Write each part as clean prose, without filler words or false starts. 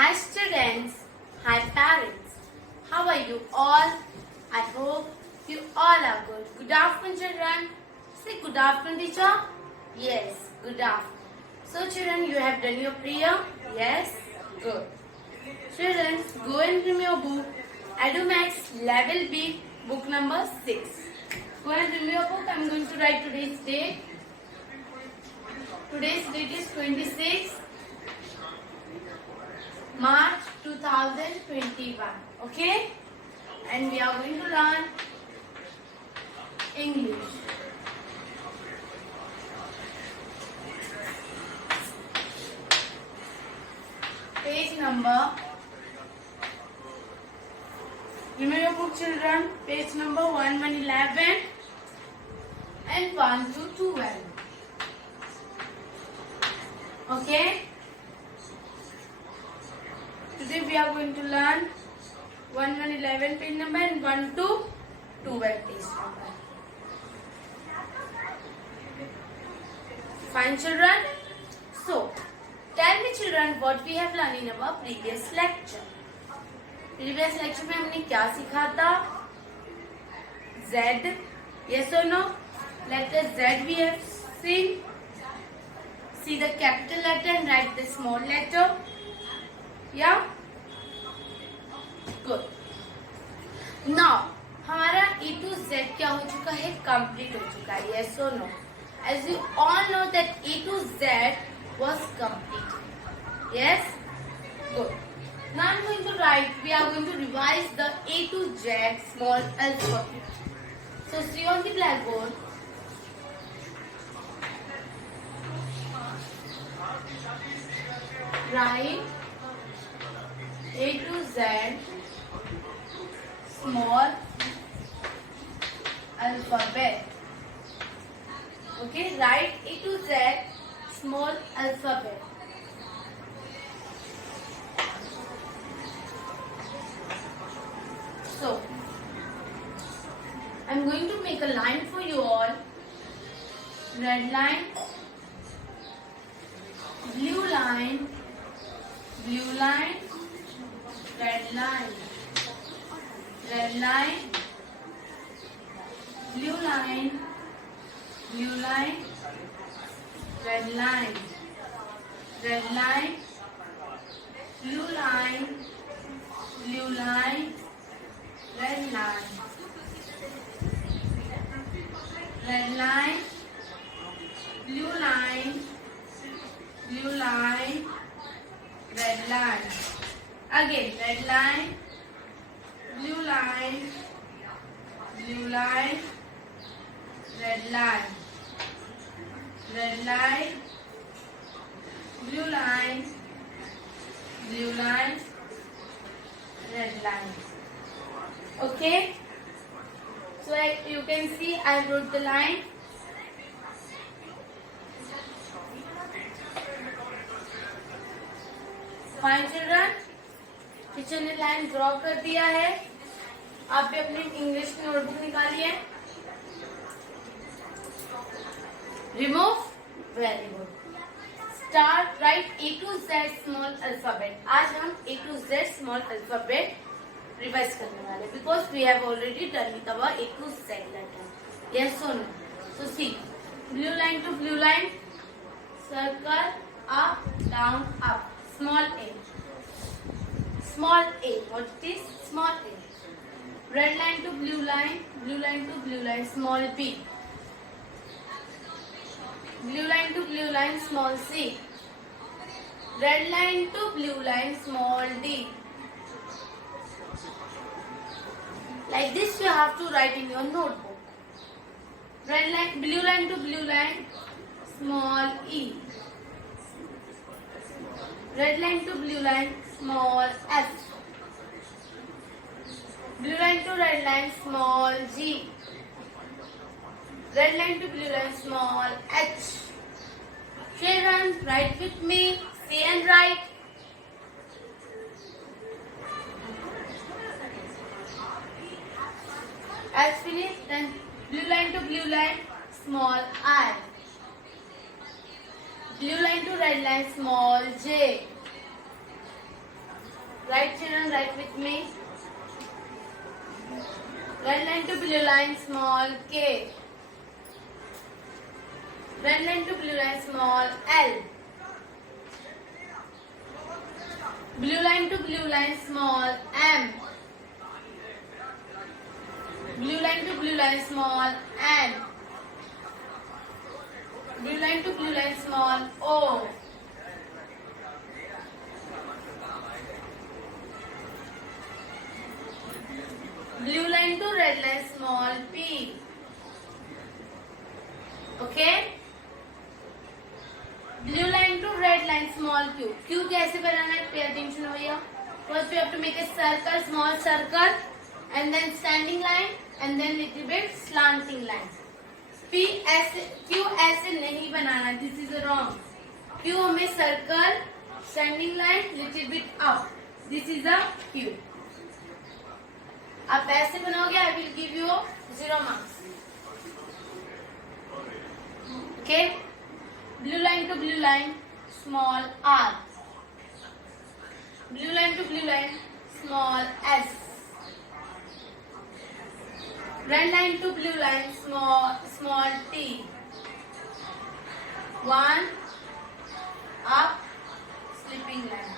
Hi students, hi parents. How are you all? I hope you all are good. Good afternoon children. Say good afternoon teacher. Yes, good afternoon. So children, you have done your prayer? Yes? Good. Children, go and bring your book. EduMax Level B, book number 6. Go and bring your book. I am going to write today's date. Today's date is 26 March 2021. Okay? And we are going to learn English. Page number. Remember your book children. Page number 111 and 1 to 12. Okay? Today we are going to learn 111 page number and 1 to 12 page number. Fine children? So, tell me children what we have learned in our previous lecture. Previous lecture में हमने क्या सीखा था? Z. Yes or no? Letter Z we have seen. See the capital letter and write the small letter. Yeah? Good. Now, हमारा A to Z क्या हो चुका है? Complete हो चुका है. Yes or no? As you all know that A to Z was complete. Yes? Good. Now I'm going to write, we are going to revise the A to Z small alphabet. So see on the blackboard. Write A to Z small alphabet. Okay, write A to Z small alphabet. So, I'm going to make a line for you all. Red line, blue line, blue line, red line, red line, blue line, blue line, red line, red line, blue line, blue line, red line, red line, blue line, blue line, red line. Again, red line, blue line, blue line, red line, red line, blue line, blue line, red line. Okay? So you can see I wrote the line. Fine children, teacher ने line draw कर दिया है. आप भी अपनी English की notebook निकालिए. Remove. Very good. Start. Write A to Z small alphabet. आज हम A to Z small alphabet revise करने वाले, because we have already done with our A to Z letter. Yes और no? So see, blue line to blue line, circle, up, down, up. Small a. Small a. What it is? Small a. Red line to blue line to blue line, small b. Blue line to blue line, small c. Red line to blue line, small d. Like this you have to write in your notebook. Red line, blue line to blue line, small e. Red line to blue line, small f. Blue line to red line, small g. Red line to blue line, small h. Children, write with me. Say and write. As finished, then blue line to blue line, small I. Blue line to red line, small j. Right, children, write with me. Red line to blue line, small k. Red line to blue line, small l. Blue line to blue line, small m. Blue line to blue line, small n. Blue line to blue line, small o. Blue line to red line, small p. Okay? Blue line to red line, small q. Q कैसे बनाना है? Pay attention भैया. First we have to make a circle, small circle, and then standing line, and then little bit slanting line. P ऐसे Q ऐसे नहीं बनाना. This is wrong. Q हमें circle, standing line, little bit up. This is a Q. आप ऐसे बनाओगे, I will give you 0 marks. Okay? Blue line to blue line, small r. Blue line to blue line, small s. Red line to blue line, small t. 1 up, slipping line.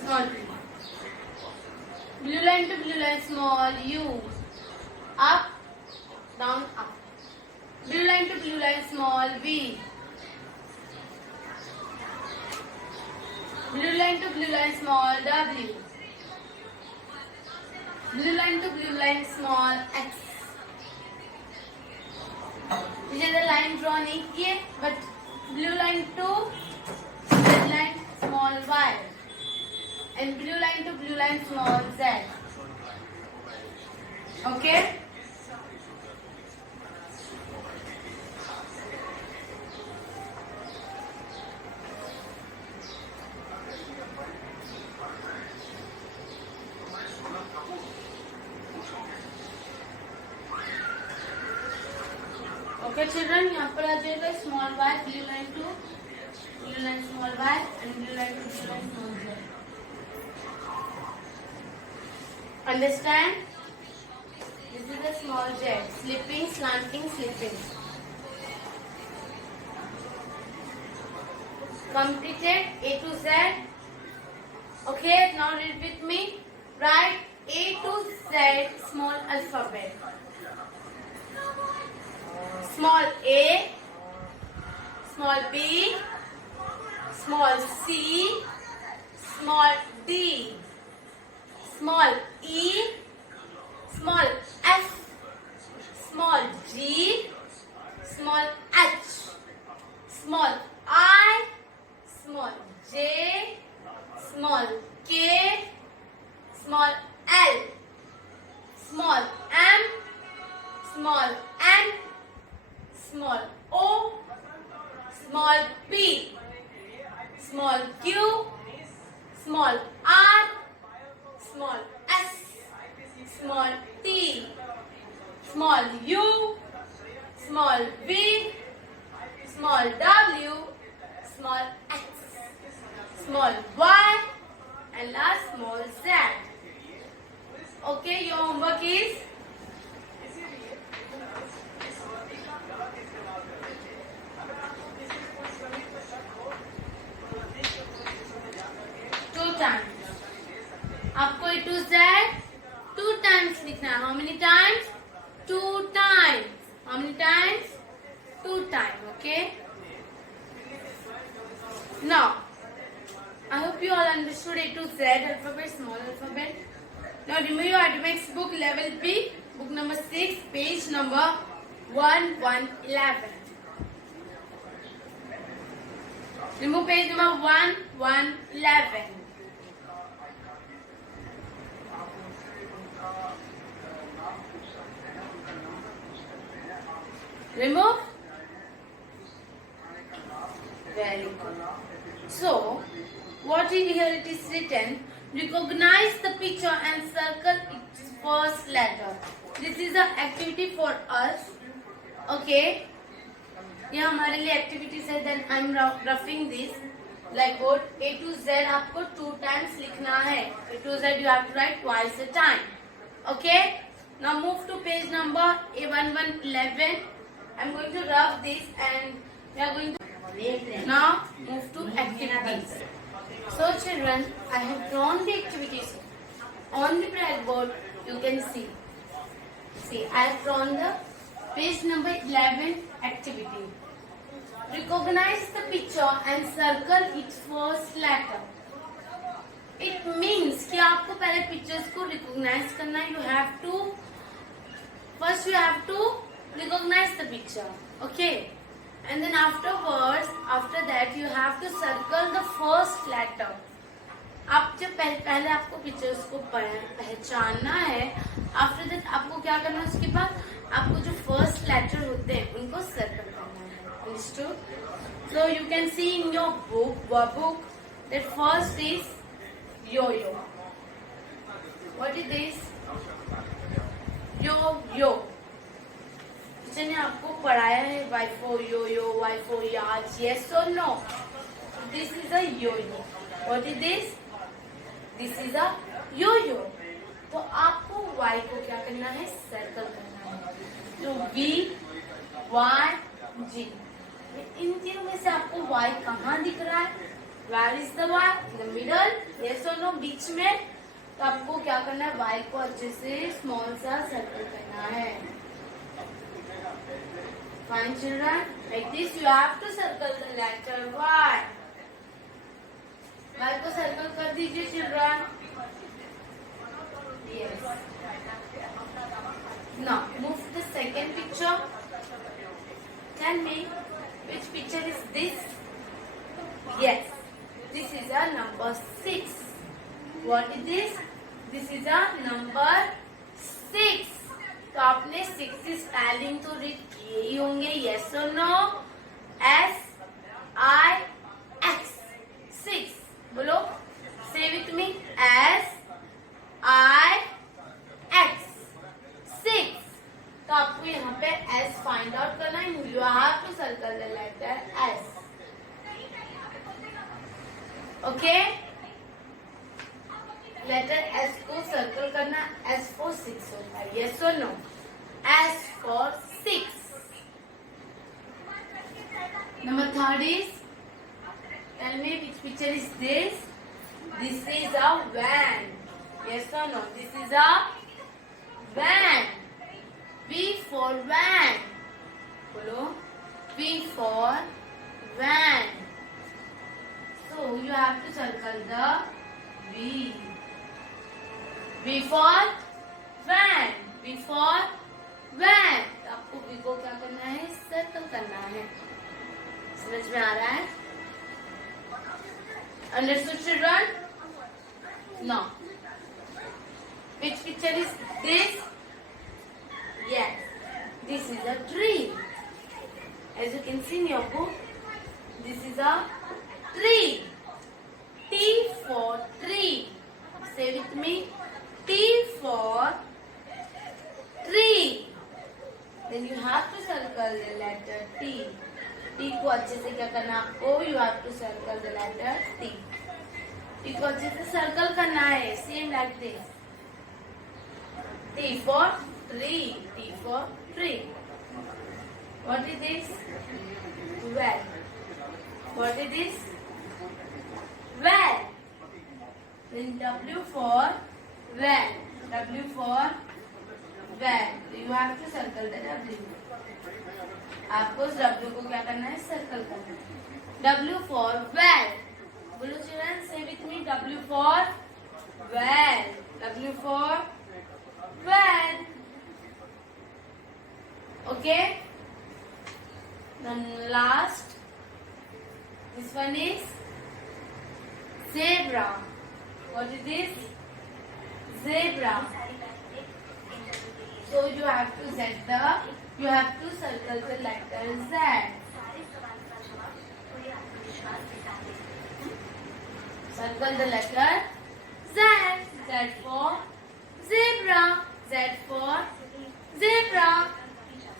Small t. Blue line to blue line, small u. Up, down, up. Blue line to blue line, small v. Blue line to blue line, small w. Blue line to blue line, small x. मुझे the line draw नहीं किए, but blue line to red line, small y. And blue line to blue line, small z. Okay? Okay, children, यहाँ पर आ जाएगा small y, blue line to blue line, small y, and blue line to blue line, small z. Understand? This is a small z. Slipping, slanting, slipping. Completed A to Z. Okay, now read with me. Write A to Z small alphabet. Small a, small b, small c, small d, small e, small f, small g, small h, small I, small j, small k, small l, small m, small n, small o, small p, small q, small r, small s, small t, small u, small v, small w, small x, small y, and last small z. Okay, your homework is आपको A to Z 2 times लिखना है. How many times? 2 times. How many times? 2 times. Okay. Now, I hope you all understood A to Z alphabet, small alphabet. Now remove your arithmetic book level B, book number 6, page number 1111. Remove page number 1111. Remove? Very good. So, what in here it is written, recognize the picture and circle its first letter. This is an activity for us. Okay. ये हमारे लिए activities है. Then I am roughing this like board. A to Z आपको 2 times लिखना है. A to Z you have to write twice a time. Okay? Now move to page number A1111. I'm going to rub this and we are going to now move to activities. So children, I have drawn the activities on the blackboard. You can see. See, I have drawn the page number 11 activity. Recognize the picture and circle its first letter. It means कि आपको पहले pictures को recognize करना है. You have to first you have to recognize the picture. Okay? And then afterwards, after that you have to circle the first letter. आप जब पहले आपको पिक्चर्स को पहचानना है. आफ्टर दैट आपको क्या करना है, उसके बाद आपको जो फर्स्ट लेटर होते हैं उनको सर्कल करना है. Understood? So you can see in your book that first is yo-yo. What is this? yo-yo. Teacher ने आपको पढ़ाया है y for yo-yo, y for yacht. Yes or no? This is a yo-yo. What is this? This is a yo-yo. तो आपको y को क्या करना है? सर्कल करना है. तो V, Y, G. इन तीनों में से आपको y कहाँ दिख रहा है? Where is the y? In the middle. Yes or no? बीच में. तो आपको क्या करना है? y को अच्छे से स्मॉल सा सर्कल करना है. Fine children. Like this you have to circle the letter y. y को सर्कल कर दीजिए children. Yes. Now move to the second picture. Tell me which picture is this? Yes. This is a number 6. What is this? This is a number 6. तो आपने 6 की spelling तो read किए ही होंगे. Yes or no? S-I-X. 6. बोलो. Say with me. S-I-X. 6. तो आपको यहाँ पे S फाइंड आउट करना है. You have to circle the letter S. Okay? Letter S को सर्कल करना. S for 6 होता है. Yes or no? S for 6. Number 3 is, tell me which picture is this? This is a van. Yes or no? This is a van. V for van. Follow. V for van. So you have to circle the V. V for van. V for van. तो आपको V को क्या करना है? Circle करना है. समझ में आ रहा है? Understood children? No. Which picture is this? Yes. This is a tree. As you can see in your book, this is a tree. T for tree. Say with me. T for tree. Then you have to circle the letter T. T को अच्छे से क्या करना है आपको? You have to circle the letter T. T को अच्छे से सर्कल करना है. Same like this. T for tree. T for tree. What is this? Well. What is this? Well. Then W for well. W for well. You have to circle the W. आपको उस W को क्या करना है? Circle करना है. W for well. बोलो children, say with me. W for well. W for well. Okay. Then last, this one is zebra. What is this? Zebra. So you have to circle the letter Z. Circle the letter Z. Z for zebra. Z for zebra.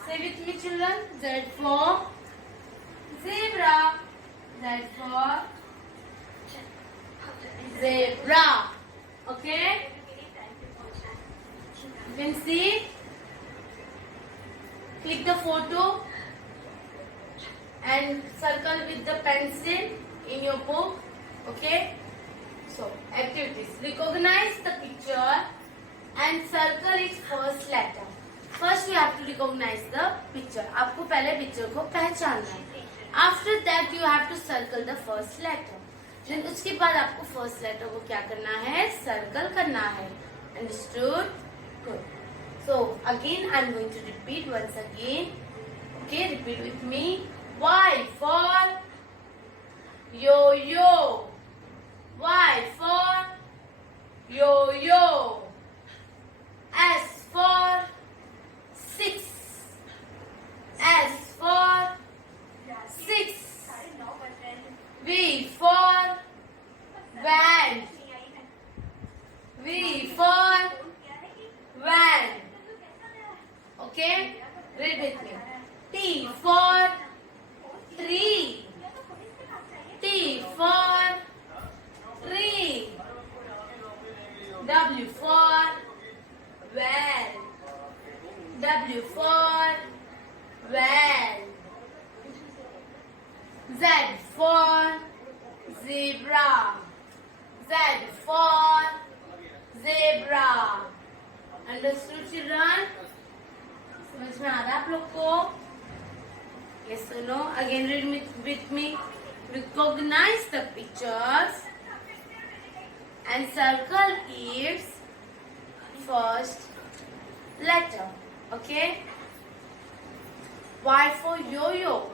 Say with me children. Z for zebra. Z for zebra. Okay? You can see. Click the photo and circle with the pencil in your book. Okay? So, activities. Recognize the picture and circle its first letter. First, you have to recognize the picture. आपको पहले picture को पहचानना है. After that, you have to circle the first letter. Then उसके बाद आपको first letter को क्या करना है? Circle करना है. Understood? Good. So, again, I'm going to repeat once again. Okay, repeat with me. Y for yo-yo. Y for yo-yo. S for 6. S for 6. V for van. V for van. Okay? Read with me. T for tree. T for tree. W for well. W for well. Z for zebra. Z for zebra. Understood, children? समझ में आ रहा है आप लोग को? Yes or no? Again read with me. Recognize the pictures and circle its first letter. Okay? Y for yo-yo.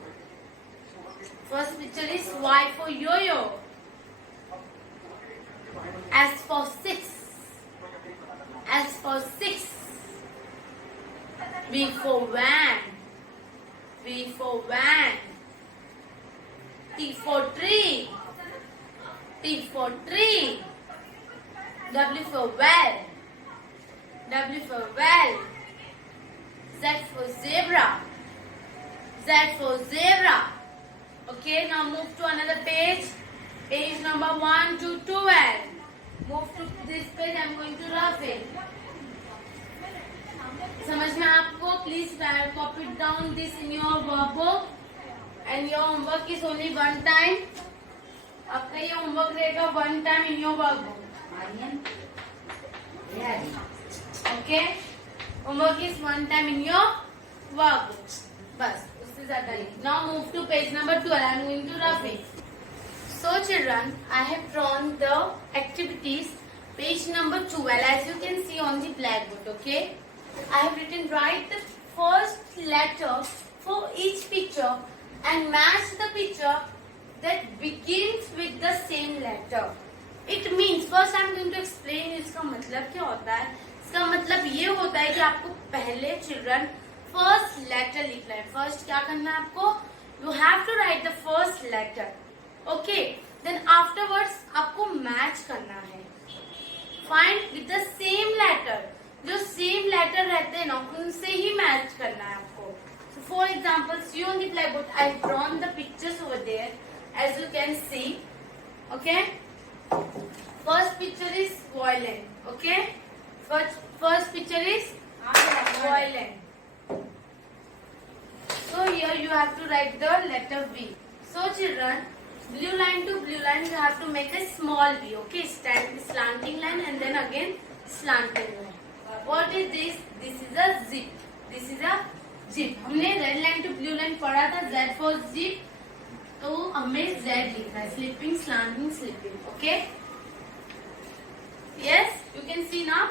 First picture is Y for yo-yo. S for 6. S for 6. V for van. V for van. T for tree. T for tree. W for well. W for well. Z for zebra. Z for zebra. Okay, now move to another page. Page number 1 to 12. Move to this page. I'm going to rough it. समझ में आपको? Please copy down this in your workbook and your homework is only one time. आपका ये homework रहेगा one time in your workbook. Okay? Homework is one time in your workbook. बस उससे ज़्यादा नहीं. Now move to page number 12. I am going to rough it. So children, I have drawn the activities. Page number 12 as you can see on the blackboard. Okay? I have written write the first letter for each picture and match the picture that begins with the same letter. It means first I am going to explain इसका मतलब क्या होता है. इसका मतलब ये होता है कि आपको पहले children first letter लिखना है. First क्या करना है आपको? You have to write the first letter. Okay. Then afterwards आपको match करना है. Find with the same letter. जो सेम लेटर रहते हैं ना उनसे ही मैच करना है आपको. So for example, see on the blackboard, I have drawn the pictures over there, as you can see. Okay. First picture is violin. Okay. First picture is violin. So here you have to write the letter V. So children, blue line to blue line you have to make a small V. Okay. Slanting line and then again slanting line. What is this? This is a zip. This is a zip. हमने red line to blue line पढ़ा था. Z for zip. तो हमें Z लिखना है. Slipping, slanting, slipping. Okay? Yes, you can see now.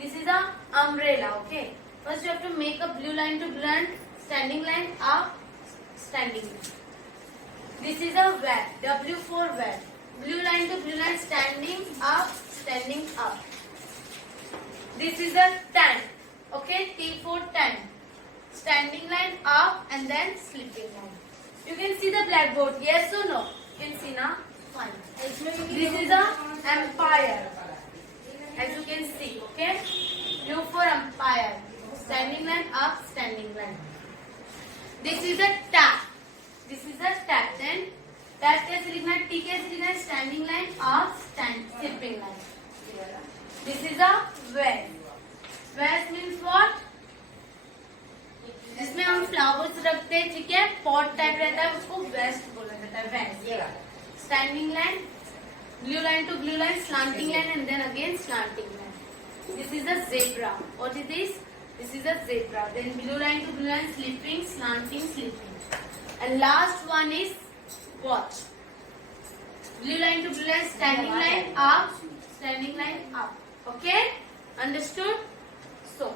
This is a umbrella. Okay. First you have to make a blue line to blue line, standing line up, standing line. This is a van. W for van. Blue line to blue line, standing up, standing up. This is a tent. Okay, T for tent. Standing line up and then slipping line. You can see the blackboard. Yes or no? You can see now. Fine. This is a empire. As you can see. Okay. U for empire. Standing line up, standing line. This is a tap. This is a tap. Then tap कैसे लिखना है, T कैसे लिखना है, standing line, up stand sleeping line. This is a vest. Vest means what, जिसमें हम flowers रखते हैं, ठीक है, पॉट टाइप रहता है, उसको वेस्ट बोला जाता है. Vest. Standing line, blue line to blue line, slanting line, and then again slanting line. This is a zebra. What is this? This is a zebra. Then blue line to blue line, slipping, slanting, slipping. And last one is watch. Blue line to blue line, standing line up, standing line up. Okay? Understood? So,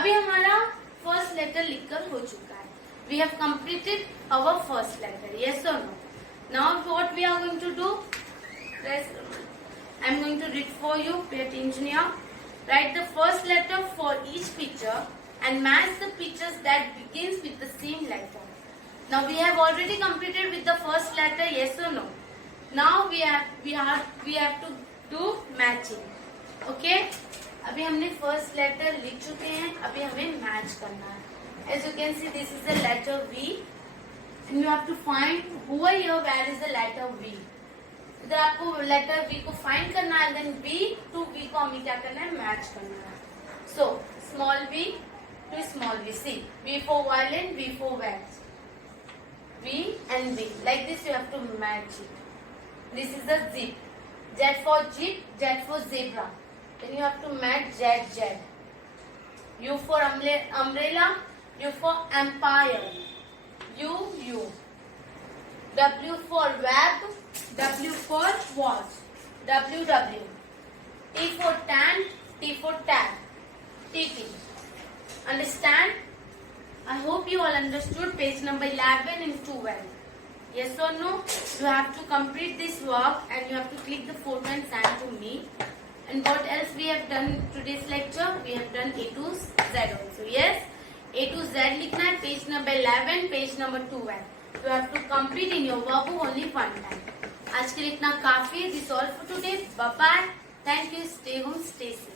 अभी हमारा first letter लिखकर हो चुका है. We have completed our first letter. Yes or no? Now what we are going to do? I'm going to read for you. Pay attention here. Write the first letter for each picture and match the pictures that begins with the same letter. Now we have already completed with the first letter. Yes or no? Now we have to do matching. Okay? अभी हमने first letter लिख चुके हैं. अभी हमें match करना है. As you can see, this is the letter V, and you have to find over here where is the letter V. इधर आपको लेटर V को फाइंड करना है. देन V टू V को हमें क्या करना है, मैच करना है. So small v to small v. See V for violin, V for wax, V and V. Like this you have to match it. This is the zip. Z for jeep, Z for zebra. Then you have to match Z, Z. U for umbrella, U for empire, U, U. W for web, W for watch, W, W. T for tent, T for tag, TT. Understand? I hope you all understood page number 11 and 12. Yes or no? You have to complete this work and you have to click the photo and send to me. And what else we have done in today's lecture? We have done A to Z also. Yes? A to Z लिखना है, page number 11, page number 12. You have to complete in your workbook only one time. आज के लिए इतना काफी है. This all for today. Bye bye. Thank you. Stay home. Stay safe.